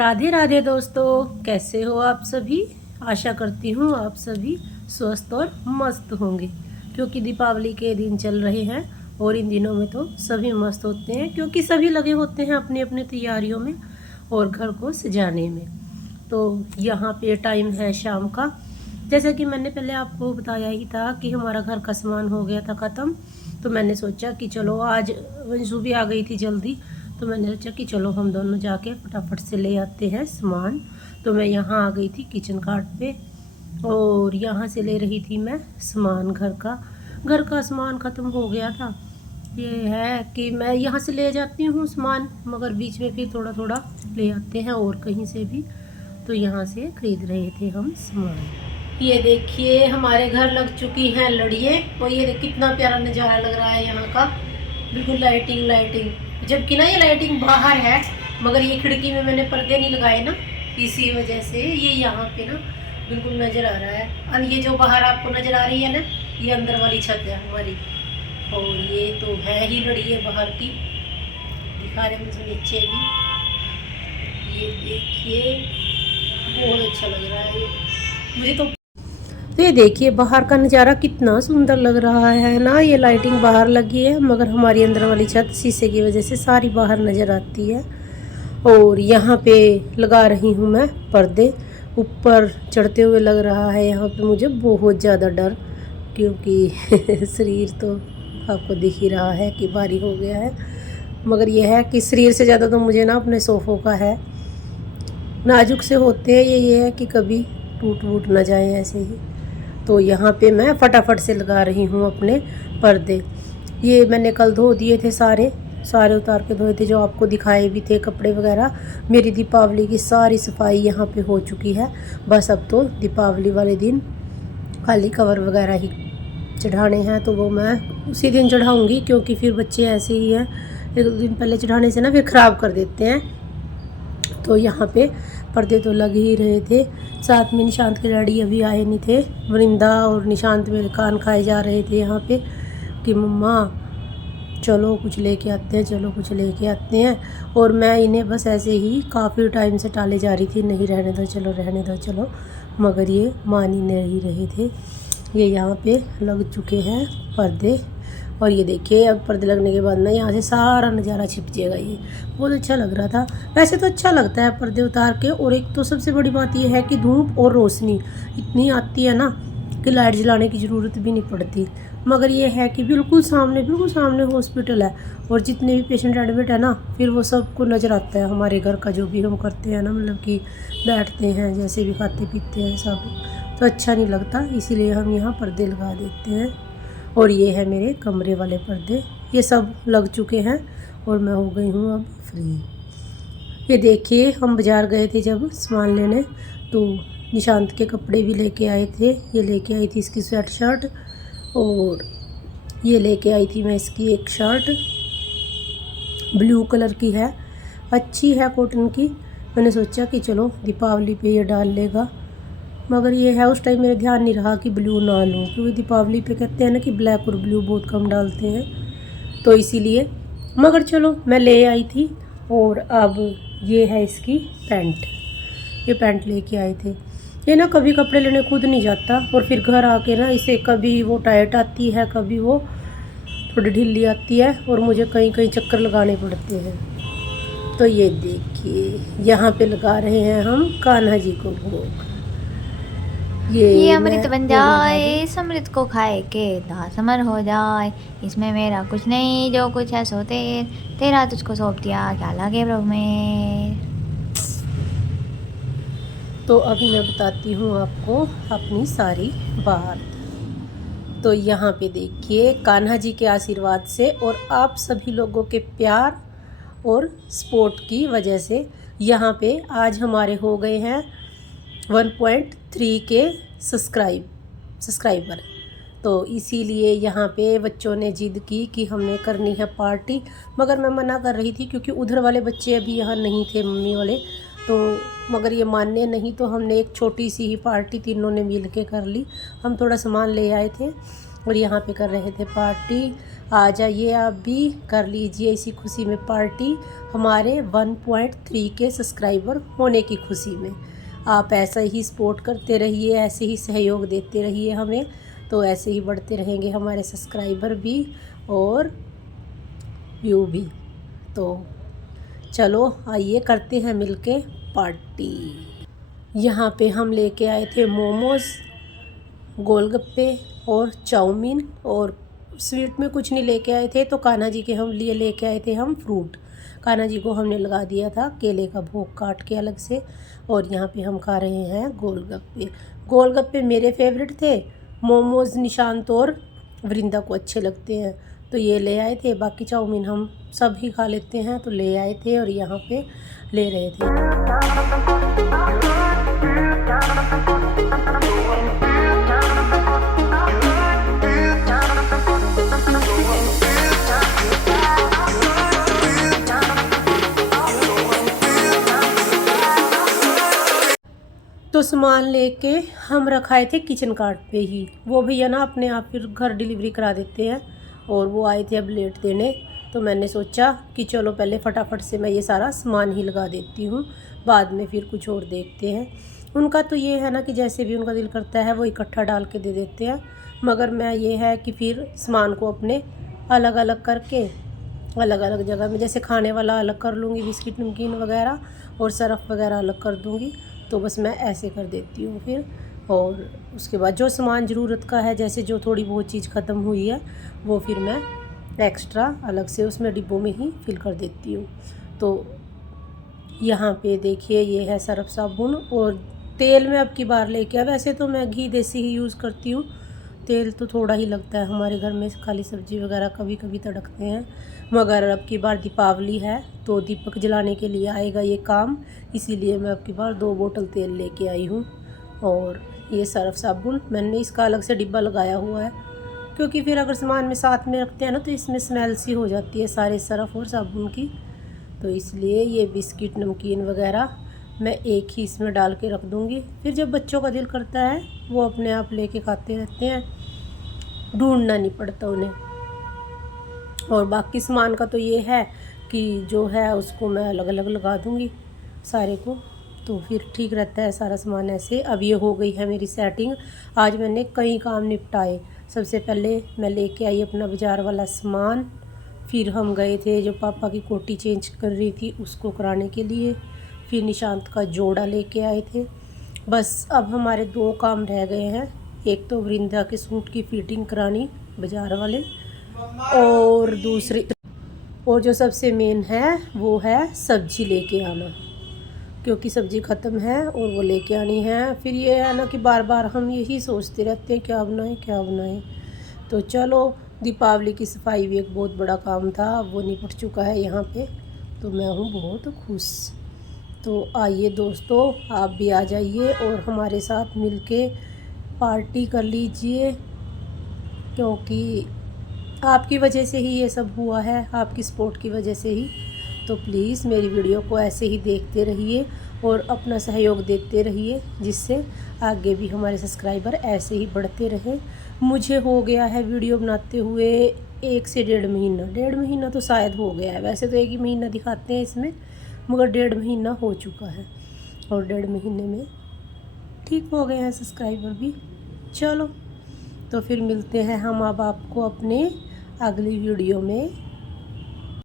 राधे राधे दोस्तों, कैसे हो आप सभी। आशा करती हूँ आप सभी स्वस्थ और मस्त होंगे, क्योंकि दीपावली के दिन चल रहे हैं और इन दिनों में तो सभी मस्त होते हैं, क्योंकि सभी लगे होते हैं अपनी अपनी तैयारियों में और घर को सजाने में। तो यहाँ पे टाइम है शाम का। जैसा कि मैंने पहले आपको बताया ही था कि हमारा घर का सामान हो गया था ख़त्म, तो मैंने सोचा कि चलो आज वंशु भी आ गई थी जल्दी, तो मैंने सोचा कि चलो हम दोनों जाके फटाफट से ले आते हैं सामान। तो मैं यहाँ आ गई थी किचन कार्ट पे और यहाँ से ले रही थी मैं सामान घर का सामान ख़त्म हो गया था। ये है कि मैं यहाँ से ले जाती हूँ सामान, मगर बीच में फिर थोड़ा थोड़ा ले आते हैं और कहीं से भी। तो यहाँ से खरीद रहे थे हम सामान। ये देखिए हमारे घर लग चुकी हैं लड़िये, और ये देखिए कितना प्यारा नज़ारा लग रहा है यहाँ का, बिल्कुल लाइटिंग लाइटिंग। जबकि ना ये लाइटिंग बाहर है, मगर ये खिड़की में मैंने पर्दे नहीं लगाए ना, इसी वजह से ये यहाँ पे ना बिल्कुल नज़र आ रहा है। और ये जो बाहर आपको नज़र आ रही है ना, ये अंदर वाली छत है हमारी, और ये तो है ही लड़िये बाहर की। दिखा रहे मुझे नीचे भी, ये देखिए बहुत अच्छा लग रहा है मुझे तो ये देखिए बाहर का नज़ारा कितना सुंदर लग रहा है ना। ये लाइटिंग बाहर लगी है, मगर हमारी अंदर वाली छत शीशे की वजह से सारी बाहर नज़र आती है। और यहाँ पे लगा रही हूँ मैं पर्दे। ऊपर चढ़ते हुए लग रहा है यहाँ पे मुझे बहुत ज़्यादा डर, क्योंकि शरीर तो आपको दिख ही रहा है कि भारी हो गया है। मगर यह है कि शरीर से ज़्यादा तो मुझे ना अपने सोफ़ों का है, नाजुक से होते हैं ये है कि कभी टूट वूट ना जाए ऐसे ही। तो यहाँ पे मैं फटाफट से लगा रही हूँ अपने पर्दे। ये मैंने कल धो दिए थे, सारे उतार के धोए थे, जो आपको दिखाए भी थे कपड़े वगैरह। मेरी दीपावली की सारी सफाई यहाँ पे हो चुकी है। बस अब तो दीपावली वाले दिन खाली कवर वगैरह ही चढ़ाने हैं, तो वो मैं उसी दिन चढ़ाऊँगी, क्योंकि फिर बच्चे ऐसे ही हैं, एक दो दिन पहले चढ़ाने से ना फिर ख़राब कर देते हैं। तो यहाँ पे पर्दे तो लग ही रहे थे। साथ में निशांत के डैडी अभी आए नहीं थे। वृंदा और निशांत मेरे कान खाए जा रहे थे यहाँ पे कि मम्मा चलो कुछ लेके आते हैं, चलो कुछ लेके आते हैं। और मैं इन्हें बस ऐसे ही काफ़ी टाइम से टाले जा रही थी, नहीं रहने दो चलो रहने दो चलो, मगर ये मान ही नहीं रहे थे। ये यहाँ पे लग चुके हैं पर्दे, और ये देखिए अब पर्दे लगने के बाद ना यहाँ से सारा नज़ारा छिप जाएगा। ये बहुत अच्छा लग रहा था। वैसे तो अच्छा लगता है पर्दे उतार के, और एक तो सबसे बड़ी बात ये है कि धूप और रोशनी इतनी आती है ना कि लाइट जलाने की ज़रूरत भी नहीं पड़ती। मगर ये है कि बिल्कुल सामने हॉस्पिटल है, और जितने भी पेशेंट एडमिट है ना, फिर वो सबको नज़र आता है हमारे घर का जो भी हम करते हैं ना, मतलब कि बैठते हैं जैसे भी खाते पीते हैं सब, तो अच्छा नहीं लगता, इसीलिए हम यहाँ पर्दे लगा देते हैं। और ये है मेरे कमरे वाले पर्दे, ये सब लग चुके हैं और मैं हो गई हूँ अब फ्री। ये देखिए हम बाज़ार गए थे जब सामान लेने, तो निशांत के कपड़े भी लेके आए थे। ये लेके आई थी इसकी स्वेट शर्ट, और ये लेके आई थी मैं इसकी एक शर्ट ब्लू कलर की है, अच्छी है कॉटन की। मैंने सोचा कि चलो दीपावली पे ये डाल लेगा, मगर ये है उस टाइम मेरे ध्यान नहीं रहा कि ब्लू ना लूँ, क्योंकि दीपावली पे कहते हैं ना कि ब्लैक और ब्लू बहुत कम डालते हैं, तो इसीलिए। मगर चलो मैं ले आई थी। और अब ये है इसकी पैंट, ये पैंट लेके आए थे। ये ना कभी कपड़े लेने खुद नहीं जाता, और फिर घर आके ना इसे कभी वो टाइट आती है, कभी वो थोड़ी ढीली आती है, और मुझे कहीं कहीं चक्कर लगाने पड़ते हैं। तो ये देखिए यहाँ पे लगा रहे हैं हम कान्हा जी को भोग। ये अमृत बन जाए, समृत को खाए के दास अमर हो जाए। इसमें मेरा कुछ नहीं, जो कुछ है सो तेरा तुझको सौंप दिया, क्या लगे प्रभु में। तो अभी मैं बताती हूँ आपको अपनी सारी बात। तो यहाँ पे देखिए कान्हा जी के आशीर्वाद से और आप सभी लोगों के प्यार और सपोर्ट की वजह से यहाँ पे आज हमारे हो गए हैं 1.3 के सब्सक्राइबर। तो इसीलिए यहाँ पे बच्चों ने जिद की कि हमने करनी है पार्टी, मगर मैं मना कर रही थी क्योंकि उधर वाले बच्चे अभी यहाँ नहीं थे, मम्मी वाले, तो मगर ये मानने नहीं, तो हमने एक छोटी सी ही पार्टी तीनों ने मिल के कर ली। हम थोड़ा सामान ले आए थे और यहाँ पे कर रहे थे पार्टी। आ जाइए आप भी कर लीजिए इसी खुशी में पार्टी। हमारे 1.3 के सब्सक्राइबर होने की खुशी में। आप ऐसा ही सपोर्ट करते रहिए, ऐसे ही सहयोग देते रहिए हमें, तो ऐसे ही बढ़ते रहेंगे हमारे सब्सक्राइबर भी और व्यू भी। तो चलो आइए करते हैं मिलके पार्टी। यहाँ पे हम लेके आए थे मोमोज़, गोलगप्पे और चाउमीन, और स्वीट में कुछ नहीं लेके आए थे, तो कान्हा जी के हम लिए लेके आए थे हम फ्रूट। कान्हा जी को हमने लगा दिया था केले का भोग काट के अलग से। और यहाँ पे हम खा रहे हैं गोलगप्पे। गोलगप्पे मेरे फेवरेट थे, मोमोज़ निशांत और वृंदा को अच्छे लगते हैं, तो ये ले आए थे। बाकी चाउमीन हम सब ही खा लेते हैं, तो ले आए थे और यहाँ पे ले रहे थे। तो सामान लेके हम रखाए थे किचन कार्ट पे ही। वो भैया ना अपने आप फिर घर डिलीवरी करा देते हैं, और वो आए थे अब लेट देने, तो मैंने सोचा कि चलो पहले फटाफट से मैं ये सारा सामान ही लगा देती हूँ, बाद में फिर कुछ और देखते हैं। उनका तो ये है ना कि जैसे भी उनका दिल करता है वो इकट्ठा डाल के दे देते हैं, मगर मैं ये है कि फिर सामान को अपने अलग अलग करके अलग अलग जगह में, जैसे खाने वाला अलग कर लूँगी, बिस्किट नमकीन वगैरह और सरफ वगैरह अलग कर दूँगी, तो बस मैं ऐसे कर देती हूँ फिर। और उसके बाद जो सामान ज़रूरत का है, जैसे जो थोड़ी बहुत चीज़ ख़त्म हुई है, वो फिर मैं एक्स्ट्रा अलग से उसमें डिब्बों में ही फिल कर देती हूँ। तो यहाँ पे देखिए ये है सरफ साबुन, और तेल में अब की बार लेके आया। वैसे तो मैं घी देसी ही यूज़ करती हूँ, तेल तो थोड़ा ही लगता है हमारे घर में, खाली सब्ज़ी वगैरह कभी कभी तड़कते हैं। मगर अब की बार दीपावली है, तो दीपक जलाने के लिए आएगा ये काम, इसीलिए मैं अब की बार 2 बोतल तेल लेके आई हूँ। और ये सरफ साबुन मैंने इसका अलग से डिब्बा लगाया हुआ है, क्योंकि फिर अगर सामान में साथ में रखते हैं ना, तो इसमें स्मेल सी हो जाती है सारे सरफ और साबुन की, तो इसलिए ये बिस्किट नमकीन वगैरह मैं एक ही इसमें डाल के रख दूँगी। फिर जब बच्चों का दिल करता है वो अपने आप लेके खाते रहते हैं, ढूंढना नहीं पड़ता उन्हें। और बाकी सामान का तो ये है कि जो है उसको मैं अलग अलग लगा दूँगी सारे को, तो फिर ठीक रहता है सारा सामान ऐसे। अब ये हो गई है मेरी सेटिंग। आज मैंने कई काम निपटाए। सबसे पहले मैं लेके आई अपना बाज़ार वाला सामान, फिर हम गए थे जो पापा की कोटी चेंज कर रही थी उसको कराने के लिए, फिर निशांत का जोड़ा लेके आए थे। बस अब हमारे 2 काम रह गए हैं, एक तो वृंदा के सूट की फिटिंग करानी बाज़ार वाले, और दूसरी और जो सबसे मेन है वो है सब्ज़ी लेके आना, क्योंकि सब्ज़ी ख़त्म है और वो लेके आनी है। फिर ये है ना कि बार बार हम यही सोचते रहते हैं क्या बनाएं क्या बनाएं। तो चलो दीपावली की सफाई भी एक बहुत बड़ा काम था, वो निपट चुका है यहाँ पे, तो मैं हूँ बहुत खुश। तो आइए दोस्तों आप भी आ जाइए और हमारे साथ मिलके पार्टी कर लीजिए, क्योंकि आपकी वजह से ही ये सब हुआ है, आपकी सपोर्ट की वजह से ही। तो प्लीज़ मेरी वीडियो को ऐसे ही देखते रहिए और अपना सहयोग देते रहिए, जिससे आगे भी हमारे सब्सक्राइबर ऐसे ही बढ़ते रहें। मुझे हो गया है वीडियो बनाते हुए 1 से 1.5 महीना, 1.5 महीना तो शायद हो गया है, वैसे तो 1 ही महीना दिखाते हैं इसमें, मगर 1.5 महीना हो चुका है, और 1.5 महीने में ठीक हो गए हैं सब्सक्राइबर भी। चलो तो फिर मिलते हैं हम अब आपको अपने अगली वीडियो में।